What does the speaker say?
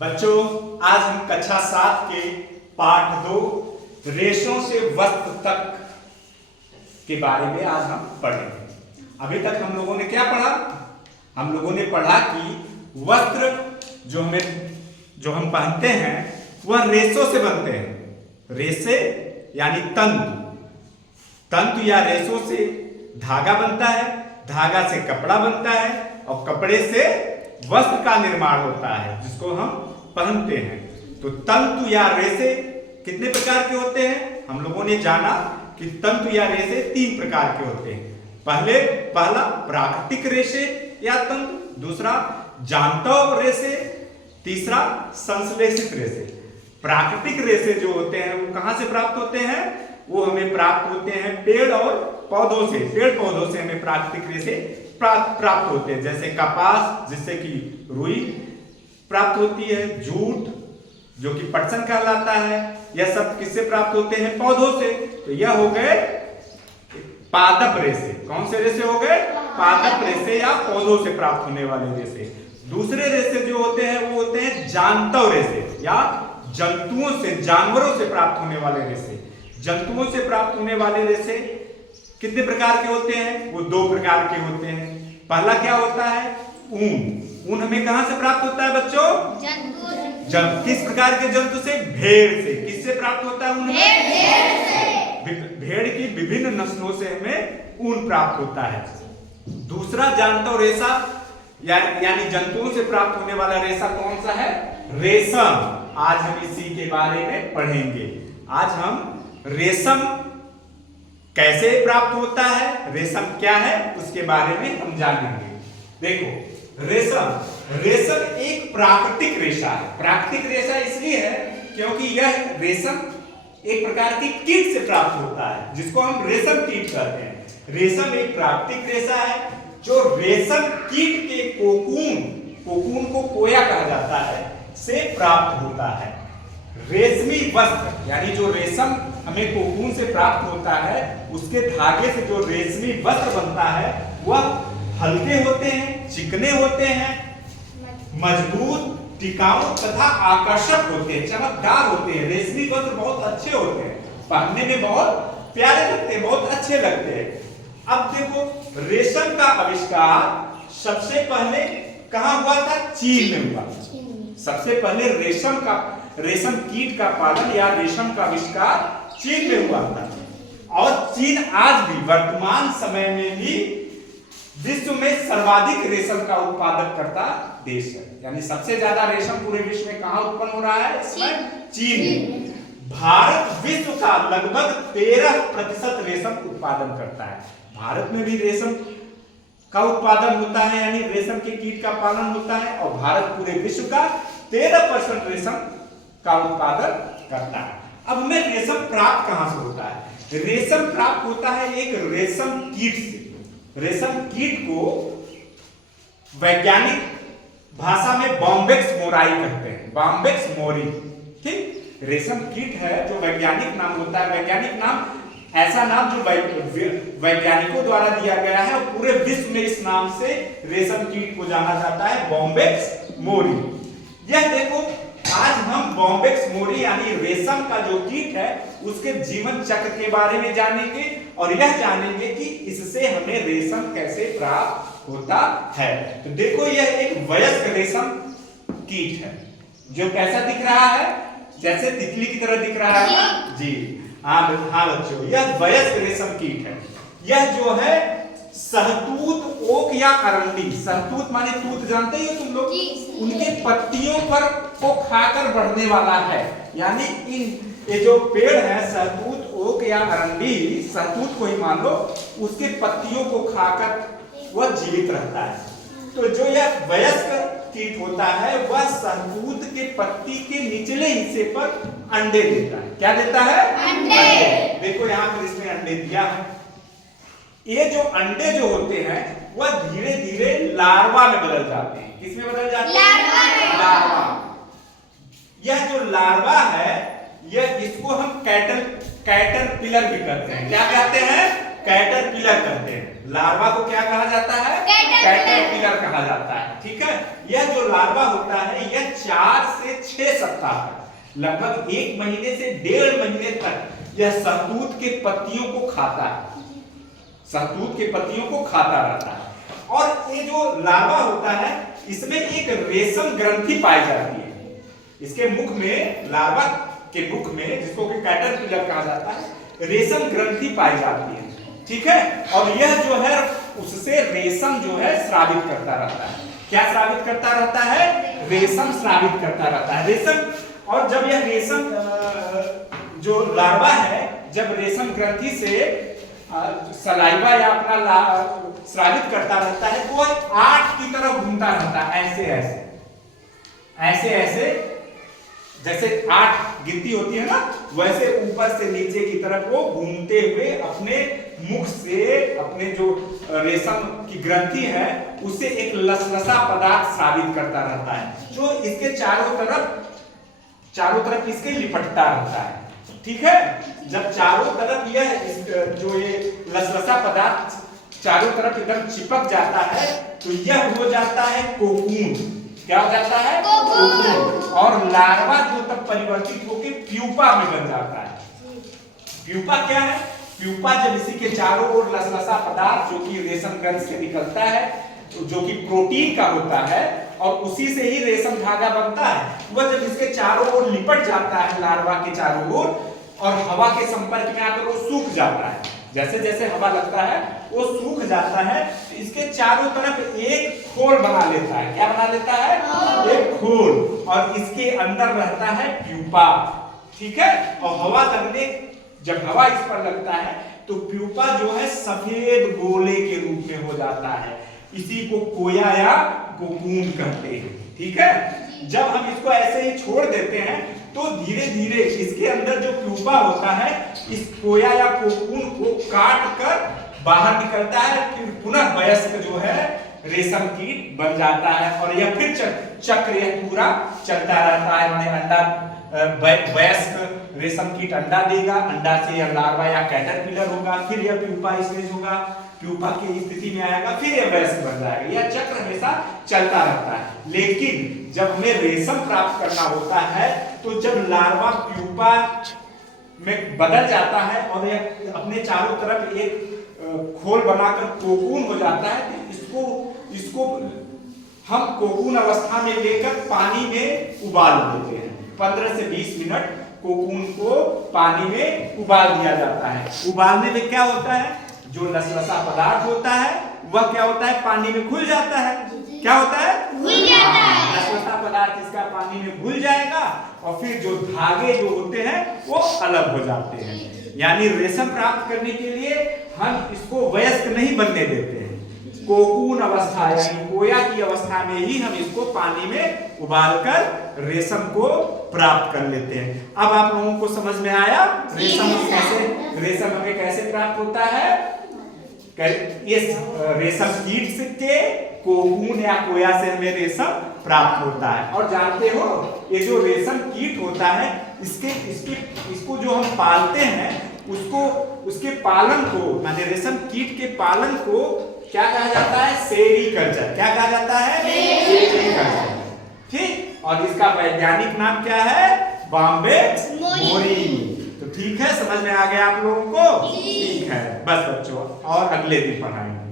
बच्चों, आज हम कक्षा 7 के पाठ 2 रेशों से वस्त्र तक के बारे में आज हम पढ़ेंगे। अभी तक हम लोगों ने क्या पढ़ा? हम लोगों ने पढ़ा कि वस्त्र जो हम पहनते हैं वह रेशों से बनते हैं। रेशे यानी तंतु या रेशों से धागा बनता है, धागा से कपड़ा बनता है और कपड़े से वस्त्र का निर्माण होता है जिसको हम पहनते हैं। तो तंतु या रेशे कितने प्रकार के होते हैं? हम लोगों ने जाना कि तंतु या रेशे 3 प्रकार के होते हैं। पहला प्राकृतिक रेशे या तंतु, दूसरा जांतव रेशे, तीसरा संश्लेषित रेशे। प्राकृतिक रेशे जो होते हैं वो कहां से प्राप्त होते हैं? वो हमें प्राप्त होते हैं पेड़ और पौधों से। पेड़ पौधों से हमें प्राकृतिक रेशे प्राप्त होते हैं, जैसे कपास जिससे कि रुई प्राप्त होती है, जूट जो कि पटसन कहलाता है। यह सब किससे प्राप्त होते हैं? पौधों से। तो यह हो गए पादप रेशे। कौन से रेशे हो गए? पादप रेशे या पौधों से प्राप्त होने वाले रेशे। दूसरे रेशे जो होते हैं वो होते हैं जांतव रेशे या जंतुओं से, जानवरों से प्राप्त होने वाले रेशे। जंतुओं से प्राप्त होने वाले रेशे कितने प्रकार के होते हैं? वो 2 प्रकार के होते हैं। पहला क्या होता है? ऊन। ऊन हमें कहां से प्राप्त होता है बच्चों? जब किस प्रकार के जंतु से? भेड़ से। किससे प्राप्त होता है ऊन? भेड़ से। भेड़ की विभिन्न नस्लों से हमें ऊन प्राप्त होता है। दूसरा जांतव रेशा यानी जंतुओं से प्राप्त होने वाला रेशा कौन सा है? रेशम। आज हम इसी के बारे में पढ़ेंगे। आज हम रेशम कैसे प्राप्त होता है, रेशम क्या है, उसके बारे में हम जानेंगे। देखो, रेशम एक प्राकृतिक रेशा है। प्राकृतिक रेशा इसलिए है क्योंकि यह रेशम एक प्रकार की कीट से प्राप्त होता है जिसको हम रेशम कीट कहते हैं। रेशम एक प्राकृतिक रेशा है जो रेशम कीट के कोकून को कोया कहा जाता है से प्राप्त होता है। रेशमी वस्त्र यानी जो रेशम हमें कोकून से प्राप्त होता है उसके धागे से जो रेशमी वस्त्र बनता है वह हल्के होते हैं, चिकने होते हैं, मजबूत, टिकाऊ तथा आकर्षक होते हैं, चमकदार होते हैं। रेशमी वस्त्र बहुत अच्छे होते हैं, पहनने में बहुत प्यारे लगते हैं, बहुत अच्छे लगते हैं। अब देखो, रेशम का आविष्कार सबसे पहले कहां हुआ था? चीन में हुआ। सबसे पहले रेशम कीट का पालन या रेशम का आविष्कार चीन में हुआ था। और चीन आज भी वर्तमान समय में भी विश्व में सर्वाधिक रेशम का उत्पादक करता देश है। यानी सबसे ज्यादा रेशम पूरे विश्व में कहां उत्पन्न हो रहा है? चीन में। भारत विश्व का लगभग 13% रेशम उत्पादन करता है। भारत में भी रेशम का उत्पादन होता है यानी रेशम के कीट का पालन होता है और भारत पूरे विश्व का 13% रेशम का उत्पादन करता है। अब हमें रेशम प्राप्त कहां से होता है? रेशम प्राप्त होता है एक रेशम कीट से। रेशम कीट को वैज्ञानिक भाषा में बॉम्बेक्स मोराई कहते हैं। बॉम्बेक्स मोरी, ठीक। रेशम कीट है जो वैज्ञानिक नाम होता है। वैज्ञानिक नाम ऐसा नाम जो वैज्ञानिकों द्वारा दिया गया है और पूरे विश्व में इस नाम से रेशम कीट को जाना जाता है, बॉम्बेक्स मोरी। यह देखो, आज हम बॉम्बेक्स मोरी यानी रेशम का जो कीट है उसके जीवन चक्र के बारे में जानेंगे और यह जानेंगे कि इससे हमें रेशम कैसे प्राप्त होता है। तो देखो, यह एक वयस्क रेशम कीट है जो कैसा दिख रहा है? जैसे तितली की तरह दिख रहा है ना जी। हाँ बच्चों, यह वयस्क रेशम कीट है। यह जो है सहतूत, ओक या अरंडी। सहतूत माने तूत, जानते ही हो तुम लोग, उनके पत्तियों पर को खाकर बढ़ने वाला है। यानी ये जो पेड़ है सहतूत, ओक या अरंडी, सहतूत को ही मान लो, उसके पत्तियों को खाकर वह जीवित रहता है। तो जो यह वयस्क कीट होता है वह सहतूत के पत्ती के निचले हिस्से पर अंडे देता है। क्या देता है? अंडे। देखो यहाँ पर इसने अंडे दिया है। ये जो अंडे जो होते हैं वह धीरे धीरे लार्वा में बदल जाते हैं। किसमें बदल जाते हैं? लार्वा। यह जो लार्वा है, यह इसको हम कैटरपिलर भी कहते हैं। क्या कहते हैं? कैटरपिलर कहते हैं। लार्वा को क्या कहा जाता है? कैटरपिलर कहा जाता है। ठीक है, यह जो लार्वा होता है यह 4 से 6 सप्ताह तक, लगभग 1 महीने से 1.5 महीने तक यह शहतूत के पत्तियों को खाता है, शहतूत के पत्तियों को खाता रहता है। और ये जो लार्वा होता है इसमें एक रेशम ग्रंथि पाई जाती है। इसके मुख में, लार्वा के मुख में, जिसको कि कैटरपिलर कहा जाता है, रेशम ग्रंथि पाई जाती है। ठीक है, और यह जो है उससे रेशम जो है स्रावित करता रहता है। क्या स्रावित करता रहता है? रेशम स्रावित करता रहता है, रेशम। और जब यह रेशम जो लार्वा है, जब रेशम ग्रंथि से सलाइवा या अपना स्रावित करता रहता है तो वह 8 की तरफ घूमता रहता है, ऐसे ऐसे ऐसे ऐसे, जैसे 8 गिनती होती है ना, वैसे ऊपर से नीचे की तरफ वो घूमते हुए अपने मुख से, अपने जो रेशम की ग्रंथि है उससे एक लसलसा पदार्थ स्रावित करता रहता है, जो इसके चारों तरफ इसके लिपटता रहता है। ठीक है, जब चारों तरफ यह जो ये लसलसा पदार्थ चारों तरफ एकदम चिपक जाता है तो यह हो जाता है कोकून। क्या हो जाता है? कोकून। और लार्वा जो तब परिवर्तित होकर प्यूपा में बन जाता है। प्यूपा क्या है? प्यूपा जब इसी के चारों ओर लसलसा पदार्थ जो कि रेशम ग्रंथि से निकलता है, जो कि प्रोटीन का होता है और उसी से ही रेशम धागा बनता है, वह जब इसके चारों ओर लिपट जाता है, लार्वा के चारों ओर, और हवा के संपर्क में आकर वो सूख जाता है, जैसे जैसे हवा लगता है वो सूख जाता है, इसके चारों तरफ एक खोल बना लेता है। क्या बना लेता है? एक खोल, और इसके अंदर रहता है प्यूपा। ठीक है, और हवा लगने, जब हवा इस पर लगता है तो प्यूपा जो है सफेद गोले के रूप में हो जाता है। इसी को कोया या कोकून कहते हैं। ठीक है, जब हम इसको ऐसे ही छोड़ देते हैं तो धीरे धीरे इसके अंदर जो प्यूपा होता है इस कोया या कोकून को काट कर बाहर निकलता है, फिर पुनः वयस्क जो है रेशम कीट बन जाता है, और यह फिर चक्र यह पूरा चलता रहता है। मैंने अंडा, वयस्क रेशम कीट अंडा देगा, अंडा से यह लार्वा या कैटरपिलर होगा, फिर यह प्यूपा स्टेज होगा, प्यूपा की स्थिति में आएगा, फिर यह वयस्क बन जाएगा। यह चक्र हमेशा चलता रहता है। लेकिन जब हमें रेशम प्राप्त करना होता है तो जब लार्वा प्यूपा में बदल जाता है और यह अपने चारों तरफ एक खोल बनाकर कोकून हो जाता है, तो इसको हम कोकून अवस्था में लेकर पानी में उबाल देते हैं। 15 से 20 मिनट कोकून को पानी में उबाल दिया जाता है। उबालने में क्या होता है? जो लसलसा पदार्थ होता है वह क्या होता है? पानी में घुल जाता है। क्या होता है? घुल जाता है। लसलसा पदार्थ इसका पानी में घुल जाएगा और फिर जो धागे जो होते हैं वो अलग हो जाते हैं। यानी रेशम प्राप्त करने के लिए हम इसको वयस्क नहीं बनने देते हैं, कोकून अवस्था यानी कोया की अवस्था में ही हम इसको पानी में उबालकर रेशम को प्राप्त कर लेते हैं। अब आप लोगों को समझ में आया रेशम हमें कैसे प्राप्त होता है? इस रेशम कीट के कोकून या कोया से हमें रेशम प्राप्त होता है। और जानते हो ये जो रेशम कीट होता है इसको जो हम पालते हैं उसके पालन को, माने रेशम कीट के पालन को क्या कहा जाता है? सेरीकल्चर। क्या कहा जाता है? सेरीकल्चर। ठीक, और इसका वैज्ञानिक नाम क्या है? बॉम्बे मोरी। तो ठीक है, समझ में आ गया आप लोगों को? ठीक है, बस बच्चों, और अगले दिन पढ़ाएंगे।